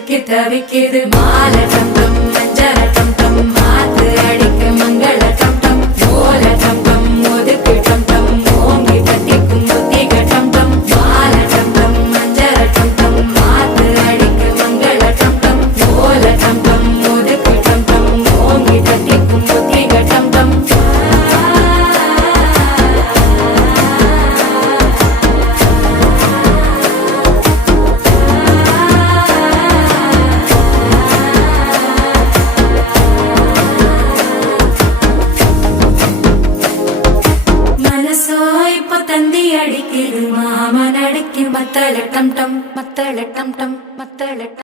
சிக்கி தவிக்குது மாலை டம் டம் மஞ்சள் டம் டம் மாத்து அடிக்க மங்க